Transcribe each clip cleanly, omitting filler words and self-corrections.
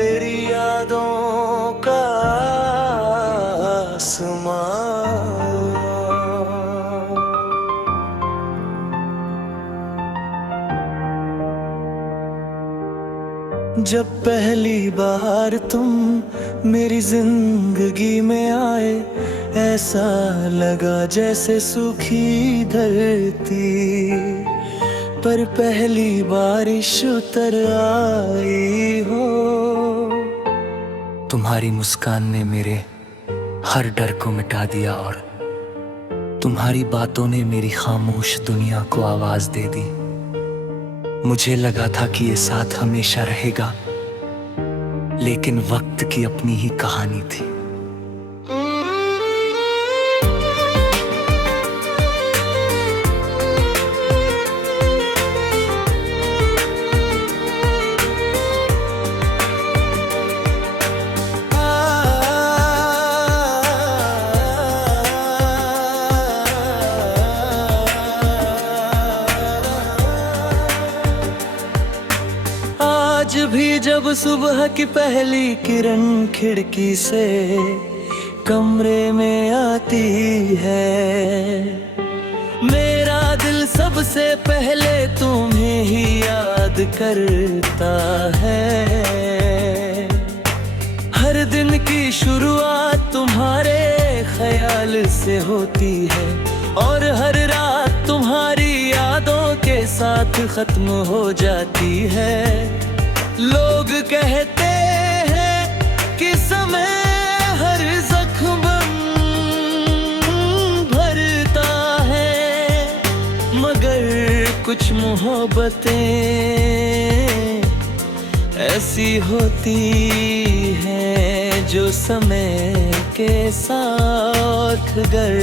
तेरी यादों का आसमां। जब पहली बार तुम मेरी जिंदगी में आए, ऐसा लगा जैसे सूखी धरती पर पहली बारिश उतर आई हो। तुम्हारी मुस्कान ने मेरे हर डर को मिटा दिया और तुम्हारी बातों ने मेरी खामोश दुनिया को आवाज दे दी। मुझे लगा था कि ये साथ हमेशा रहेगा, लेकिन वक्त की अपनी ही कहानी थी। आज भी जब सुबह की पहली किरण खिड़की से कमरे में आती है, मेरा दिल सबसे पहले तुम्हें ही याद करता है। हर दिन की शुरुआत तुम्हारे ख्याल से होती है और हर रात तुम्हारी यादों के साथ खत्म हो जाती है। लोग कहते हैं कि समय हर जख्म भरता है, मगर कुछ मोहब्बतें ऐसी होती हैं जो समय के साथ गर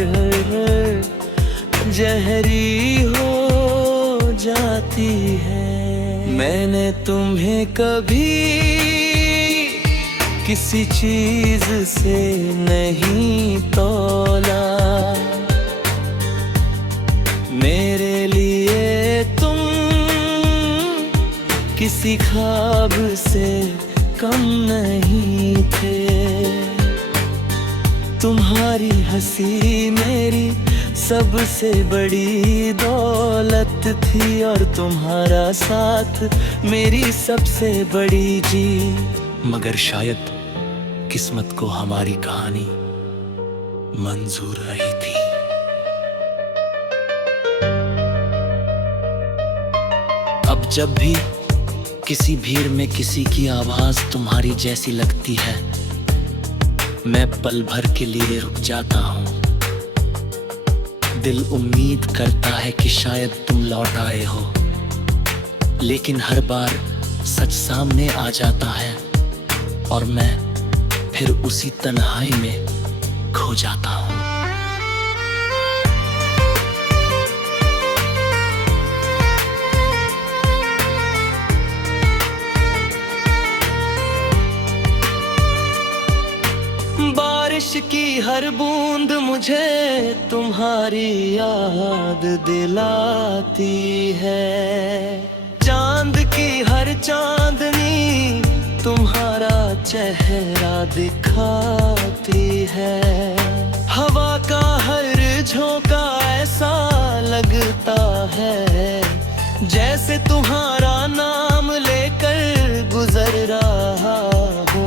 जहरी हो जाती है। मैंने तुम्हें कभी किसी चीज से नहीं तौला, मेरे लिए तुम किसी ख्वाब से कम नहीं थे। तुम्हारी हंसी मेरी सबसे बड़ी दौलत थी और तुम्हारा साथ मेरी सबसे बड़ी जीत। मगर शायद किस्मत को हमारी कहानी मंजूर नहीं थी। अब जब भी किसी भीड़ में किसी की आवाज तुम्हारी जैसी लगती है, मैं पल भर के लिए रुक जाता हूँ। दिल उम्मीद करता है कि शायद तुम लौट आए हो, लेकिन हर बार सच सामने आ जाता है और मैं फिर उसी तन्हाई में खो जाता हूँ। बारिश की हर बूंद मुझे तुम्हारी याद दिलाती है, चांद की हर चांदनी तुम्हारा चेहरा दिखाती है। हवा का हर झोंका ऐसा लगता है जैसे तुम्हारा नाम लेकर गुजर रहा हो।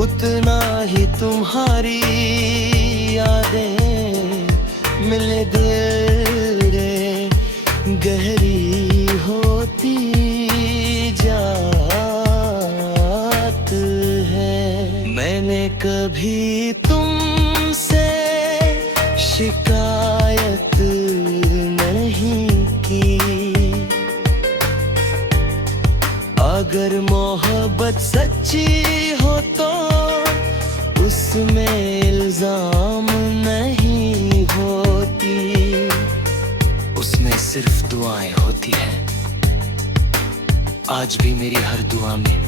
उतना ही तुम्हारी यादें मिले दिल रे गहरी होती जात है। मैंने कभी तुमसे शिकायत नहीं की, अगर मोहब्बत सच्ची हो तो उसमें इल्जाम नहीं होती, उसमें सिर्फ दुआएं होती है। आज भी मेरी हर दुआ में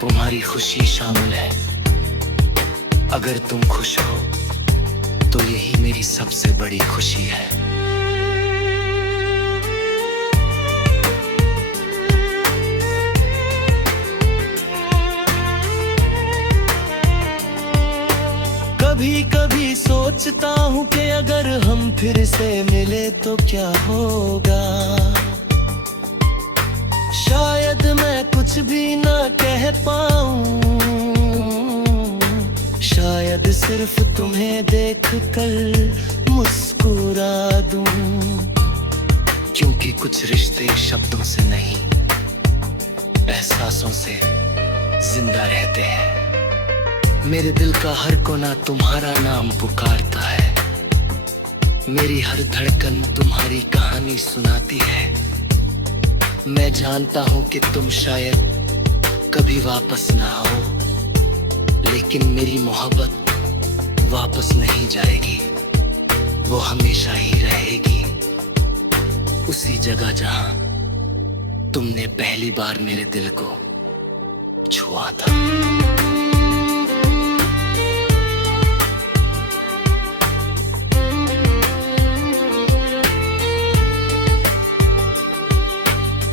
तुम्हारी खुशी शामिल है। अगर तुम खुश हो तो यही मेरी सबसे बड़ी खुशी है। कभी कभी सोचता हूँ कि अगर हम फिर से मिले तो क्या होगा। शायद मैं कुछ भी ना कह पाऊँ, शायद सिर्फ तुम्हें देखकर मुस्कुरा दूं। क्योंकि कुछ रिश्ते शब्दों से नहीं, एहसासों से जिंदा रहते हैं। मेरे दिल का हर कोना तुम्हारा नाम पुकारता है, मेरी हर धड़कन तुम्हारी कहानी सुनाती है। मैं जानता हूँ कि तुम शायद कभी वापस ना आओ, लेकिन मेरी मोहब्बत वापस नहीं जाएगी, वो हमेशा ही रहेगी उसी जगह जहां तुमने पहली बार मेरे दिल को छुआ था।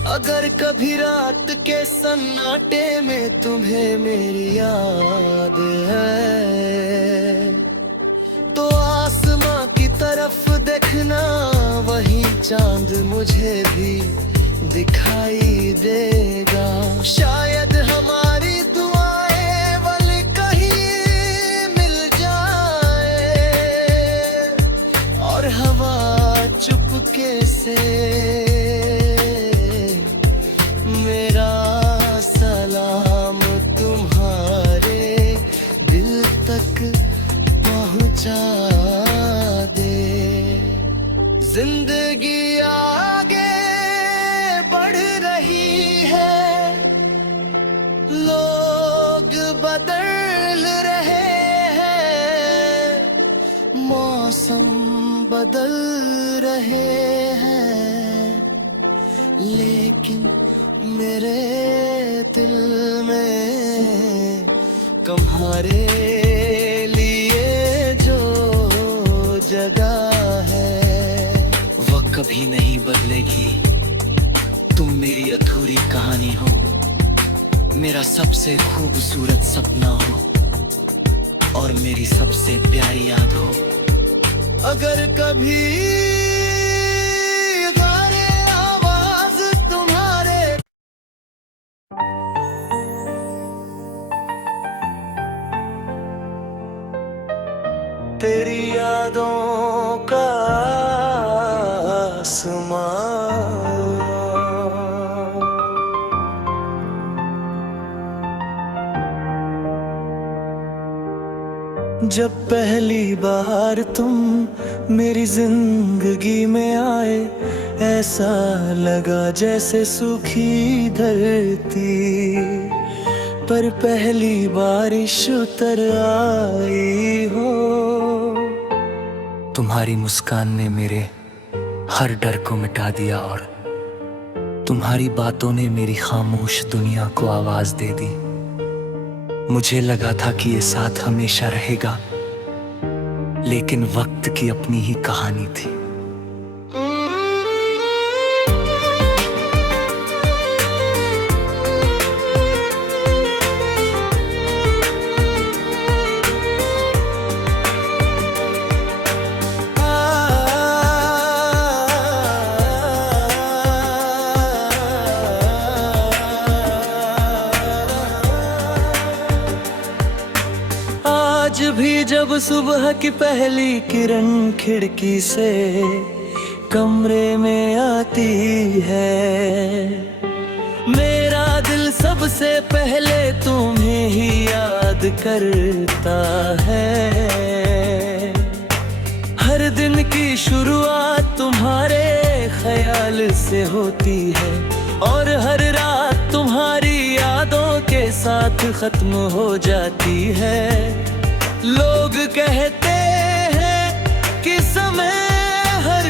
अगर कभी रात के सन्नाटे में तुम्हें मेरी याद है, तो आसमां की तरफ देखना, वही चांद मुझे भी दिखाई देगा। शायद हमारी दुआएं वल कहीं मिल जाए, और हवा चुपके से मेरा सलाम तुम्हारे दिल तक पहुंचा दे। जिंदगी आगे बढ़ रही है, लोग बदल रहे हैं, मौसम बदल रहे हैं, लेकिन मेरे दिल में तुम्हारे लिए जो जगह है, वो कभी नहीं बदलेगी। तुम मेरी अधूरी कहानी हो, मेरा सबसे खूबसूरत सपना हो, और मेरी सबसे प्यारी याद हो। अगर कभी तेरी यादों का आसमां, जब पहली बार तुम मेरी जिंदगी में आए, ऐसा लगा जैसे सूखी धरती पर पहली बारिश उतर आई हो। तुम्हारी मुस्कान ने मेरे हर डर को मिटा दिया, और तुम्हारी बातों ने मेरी खामोश दुनिया को आवाज दे दी। मुझे लगा था कि ये साथ हमेशा रहेगा, लेकिन वक्त की अपनी ही कहानी थी। आज भी जब सुबह की पहली किरण खिड़की से कमरे में आती है, मेरा दिल सबसे पहले तुम्हें ही याद करता है। हर दिन की शुरुआत तुम्हारे ख्याल से होती है, और हर रात तुम्हारी यादों के साथ खत्म हो जाती है। लोग कहते हैं कि समय हर